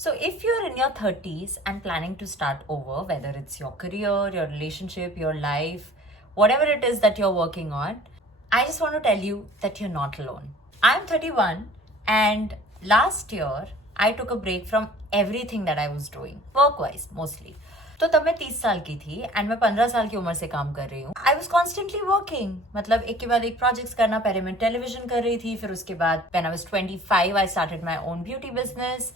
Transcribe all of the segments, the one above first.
So, if you're in your 30s and planning to start over, whether it's your career, your relationship, your life, whatever it is that you're working on, I just want to tell you that you're not alone. I'm 31, and last year I took a break from everything that I was doing, work wise mostly. तो तब मैं 30 साल की थी and मैं 15 साल की उम्र से काम कर रही हूँ. आई वॉज कॉन्स्टेंटली वर्किंग, मतलब एक के बाद एक प्रोजेक्ट्स करना. पहले मैं टेलीविजन कर रही थी, फिर उसके बाद when I was 25 I started my own beauty business.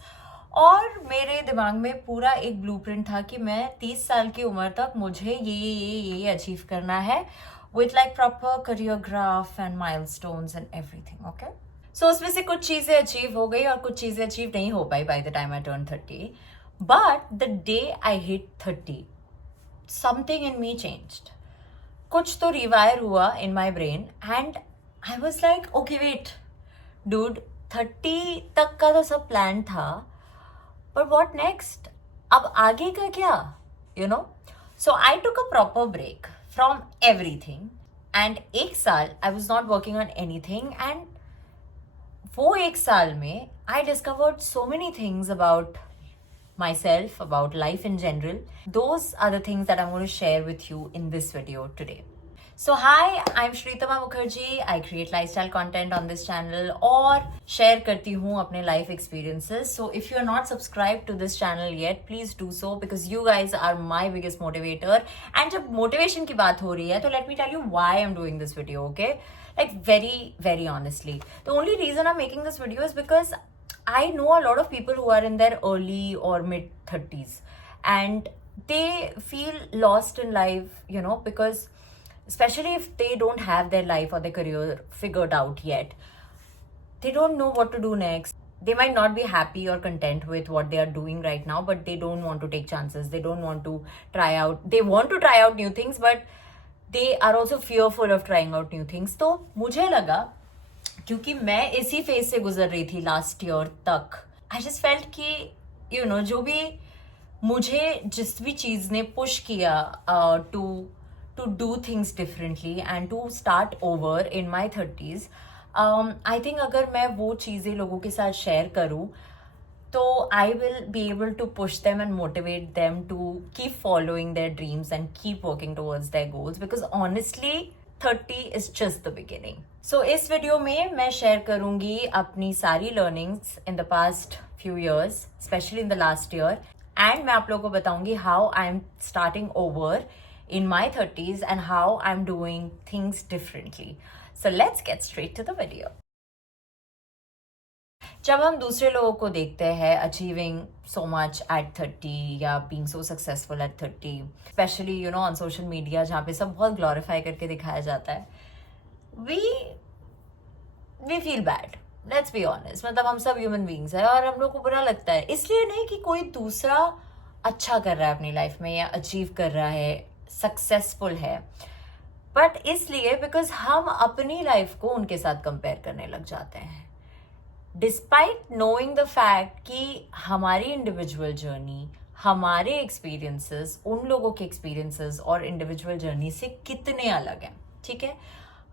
और मेरे दिमाग में पूरा एक ब्लूप्रिंट था कि मैं 30 साल की उम्र तक मुझे ये अचीव करना है with like proper career graph and milestones and everything. Okay, so उसमें से कुछ चीजें अचीव हो गई और कुछ चीजें अचीव नहीं हो पाई by the time I turned 30. But the day I hit 30, something in me changed. कुछ तो रिवायर हुआ in my brain and I was like, okay wait, dude, 30 तक का तो सब प्लान था, but what next? अब आगे का क्या? You know? So I took a proper break from everything and एक साल I was not working on anything, and वो एक साल में I discovered so many things about myself, about life in general. Those are the things that I'm going to share with you in this video today. So hi, I'm Shritama Mukherjee. I create lifestyle content on this channel और share करती हूँ अपने life experiences. So if you are not subscribed to this channel yet, please do so because you guys are my biggest motivator. And जब motivation की बात हो रही है, तो let me tell you why I'm doing this video, okay? Like very honestly. The only reason I'm making this video is because I know a lot of people who are in their early or mid 30s and they feel lost in life, you know, because especially if they don't have their life or their career figured out yet, they don't know what to do next. They might not be happy or content with what they are doing right now, but they don't want to take chances. They don't want to try out. They want to try out new things, but they are also fearful of trying out new things. तो मुझे लगा, क्योंकि मैं इसी phase से गुजर रही थी लास्ट ईयर तक, आई जस्ट फेल्ट कि यू नो जो भी मुझे जिस भी चीज ने पुश किया to do things differently and to start over in my 30s, I think अगर मैं वो चीज़ें लोगों के साथ शेयर करूँ तो I will be able to push them and motivate them to keep following their dreams and keep working towards their goals, because honestly 30 is just the beginning. So इस वीडियो में मैं शेयर करूंगी अपनी सारी learnings in the past few years, especially in the last year, and मैं आप लोगों को बताऊंगी how I'm starting over in my 30s and how I'm doing things differently. So let's get straight to the video. जब हम दूसरे लोगों को देखते हैं अचीविंग सो मच एट 30 या being so successful at 30, specially you know on social media जहाँ पे सब बहुत ग्लोरीफाई करके दिखाया जाता है, we feel bad. Let's be honest, मतलब हम सब ह्यूमन बींग्स हैं और हम लोग को बुरा लगता है. इसलिए नहीं कि कोई दूसरा अच्छा कर रहा है अपनी लाइफ में या अचीव कर रहा है, सक्सेसफुल है, बट इसलिए बिकॉज हम अपनी लाइफ को उनके साथ कंपेयर करने लग जाते हैं, डिस्पाइट नोइंग द फैक्ट कि हमारी इंडिविजुअल जर्नी, हमारे एक्सपीरियंसेस उन लोगों के एक्सपीरियंसेस और इंडिविजुअल जर्नी से कितने अलग हैं. ठीक है,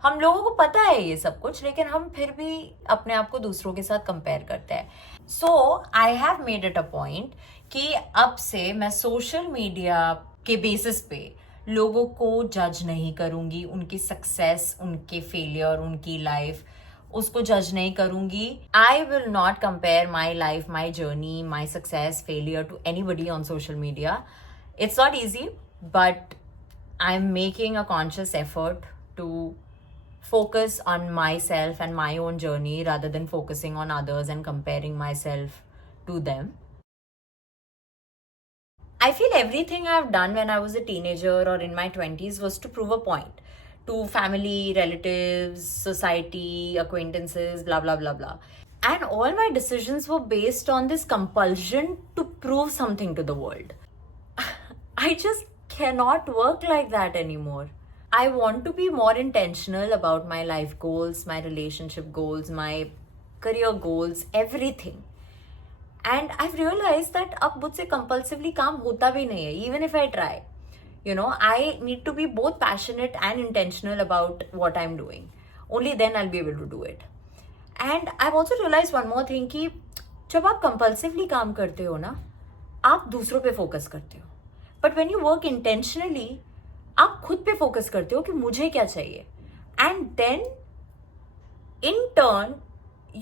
हम लोगों को पता है ये सब कुछ, लेकिन हम फिर भी अपने आप को दूसरों के साथ कंपेयर करते हैं. So I have made it a point कि अब से मैं सोशल मीडिया के बेसिस पे लोगों को जज नहीं करूंगी, उनकी सक्सेस, उनके फेलियर, उनकी लाइफ, उसको जज नहीं करूंगी. I will not compare my life, my journey, my success, failure to anybody on social media. It's not easy, but I am making a conscious effort to focus on myself and my own journey rather than focusing on others and comparing myself to them. I feel everything I've done when I was a teenager or in my 20s was to prove a point to family, relatives, society, acquaintances, blah, blah, blah, blah. And all my decisions were based on this compulsion to prove something to the world. I just cannot work like that anymore. I want to be more intentional about my life goals, my relationship goals, my career goals, everything. And I've realized that अब मुझसे compulsively काम होता भी नहीं है, even if I try. You know, I need to be both passionate and intentional about what I'm doing. Only then I'll be able to do it. And I've also realized one more thing कि जब आप compulsively काम करते हो ना, आप दूसरों पे फोकस करते हो, but when you work intentionally आप खुद पे फोकस करते हो कि मुझे क्या चाहिए, and then in turn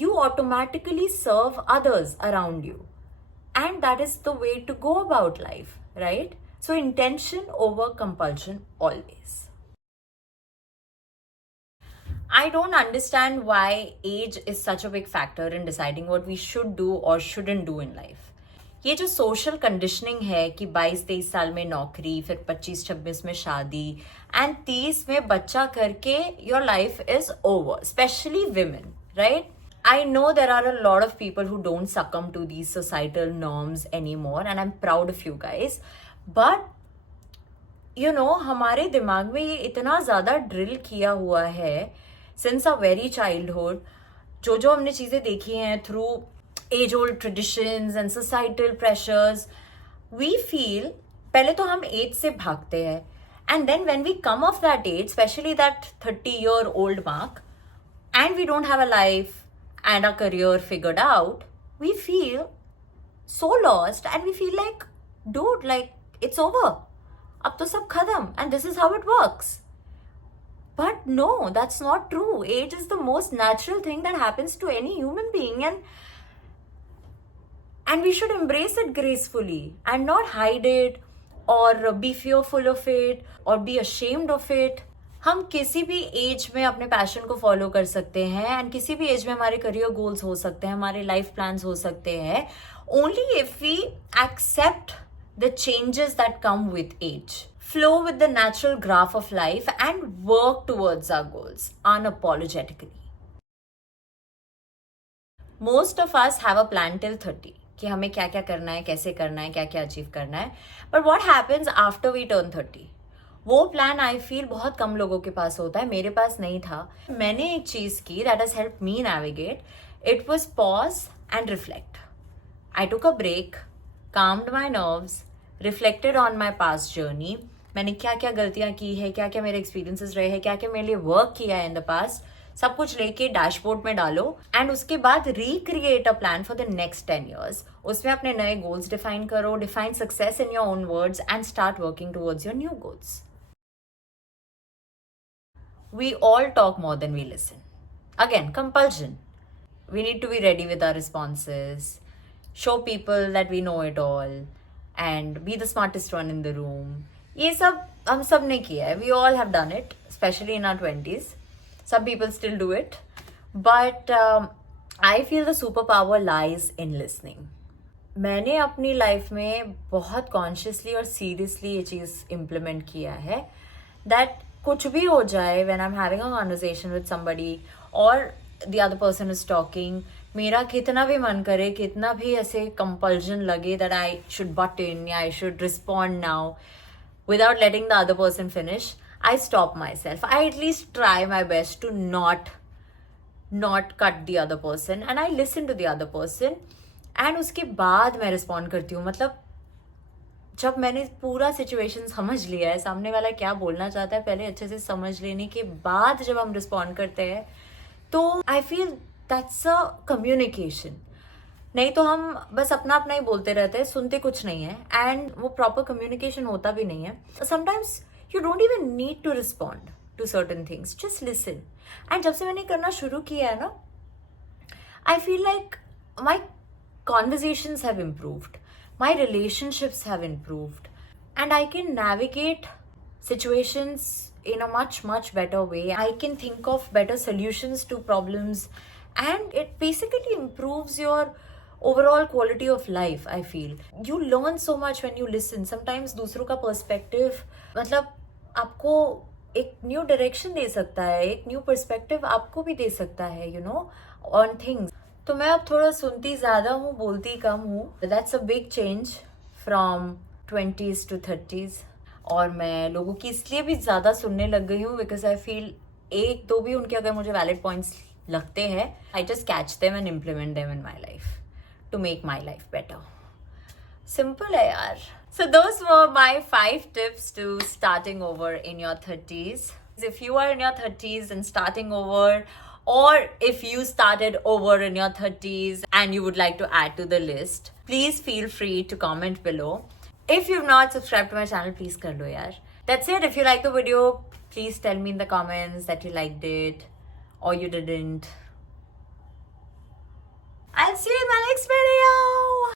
you automatically serve others around you, and that is the way to go about life, right? So intention over compulsion always. I don't understand why age is such a big factor in deciding what we should do or shouldn't do in life. ये जो social conditioning है कि 22-23 साल में नौकरी, फिर 25-26 में शादी, एंड 30 में बच्चा करके your life is over, specially women, right? I know there are a lot of people who don't succumb to these societal norms anymore, and I'm proud of you guys. But you know, हमारे दिमाग में ये इतना ज़्यादा drill किया हुआ है since our very childhood, जो हमने चीज़ें देखी हैं through age-old traditions and societal pressures, we feel पहले तो हम age से भागते हैं, and then when we come off that age, especially that 30-year-old mark, and we don't have a life and a career figured out, we feel so lost and we feel like, dude, like it's over. Ab to sab khatam, and this is how it works. But no, that's not true. Age is the most natural thing that happens to any human being, and we should embrace it gracefully and not hide it or be fearful of it or be ashamed of it. हम किसी भी as में अपने passion को follow कर सकते हैं, and किसी भी एज में हमारे करियर गोल्स हो सकते हैं, हमारे लाइफ प्लान्स हो सकते हैं, only if we accept the changes that come with age, flow with the natural graph of life and work towards our goals unapologetically. Most of us have a plan till 30 कि हमें क्या क्या करना है, कैसे करना है, क्या क्या अचीव करना है, but what happens after we turn 30? वो प्लान आई फील बहुत कम लोगों के पास होता है. मेरे पास नहीं था. मैंने एक चीज की that has help me navigate. It was pause and reflect. I took a break, calmed my nerves, reflected on my past journey. मैंने क्या क्या गलतियां की है, क्या क्या मेरे एक्सपीरियंसेस रहे हैं, क्या क्या मेरे लिए वर्क किया है इन द पास्ट, सब कुछ लेके डैशबोर्ड में डालो, एंड उसके बाद recreate a plan for the next 10 years. उसमें अपने नए गोल्स डिफाइन करो, define success in your own words, and start working towards your new goals. We all talk more than we listen. Again, compulsion. We need to be ready with our responses, show people that we know it all, and be the smartest one in the room. ये सब हम सब ने किया है. We all have done it, especially in our 20s. Some people still do it. But I feel the superpower lies in listening. मैंने अपनी life में बहुत कॉन्शियसली और सीरियसली ये चीज़ इम्प्लीमेंट किया है that कुछ भी हो जाए, when I'm having a conversation with somebody or the other person is talking, मेरा कितना भी मन करे, कितना भी ऐसे compulsion लगे that I should butt in, या I should respond now without letting the other person finish, I stop myself. I at least try my best to not cut the other person, and I listen to the other person, and उसके बाद मैं respond करती हूँ. मतलब जब मैंने पूरा situation समझ लिया है, सामने वाला क्या बोलना चाहता है पहले अच्छे से समझ लेने के बाद जब हम रिस्पॉन्ड करते हैं, तो I feel that's a communication. नहीं तो हम बस अपना अपना ही बोलते रहते हैं, सुनते कुछ नहीं है, एंड वो प्रॉपर कम्युनिकेशन होता भी नहीं है. Sometimes you don't even need to respond to certain things, just listen. And जब से मैंने करना शुरू किया है ना, I feel like my conversations have improved, my relationships have improved, and I can navigate situations in a much better way. I can think of better solutions to problems, and it basically improves your overall quality of life. I feel you learn so much when you listen. Sometimes दूसरों का perspective मतलब आपको एक new direction दे सकता है, एक new perspective आपको भी दे सकता है, यू नो, ऑन थिंग्स. तो मैं अब थोड़ा सुनती ज़्यादा हूँ, बोलती कम हूँ. That's a big change from 20s to 30s. और मैं लोगों की इसलिए भी ज़्यादा सुनने लग गई हूँ बिकॉज आई फील एक दो भी उनके अगर मुझे वैलिड पॉइंट्स लगते हैं, I just catch them and implement them in my life to make my life better. Simple है यार. So those were my 5 tips to starting over in your 30s. If you are in your 30s and starting over, or if you started over in your 30s and you would like to add to the list, please feel free to comment below. If you've not subscribed to my channel, please kar lo yaar. That's it. If you like the video, please tell me in the comments that you liked it or you didn't. I'll see you in my next video.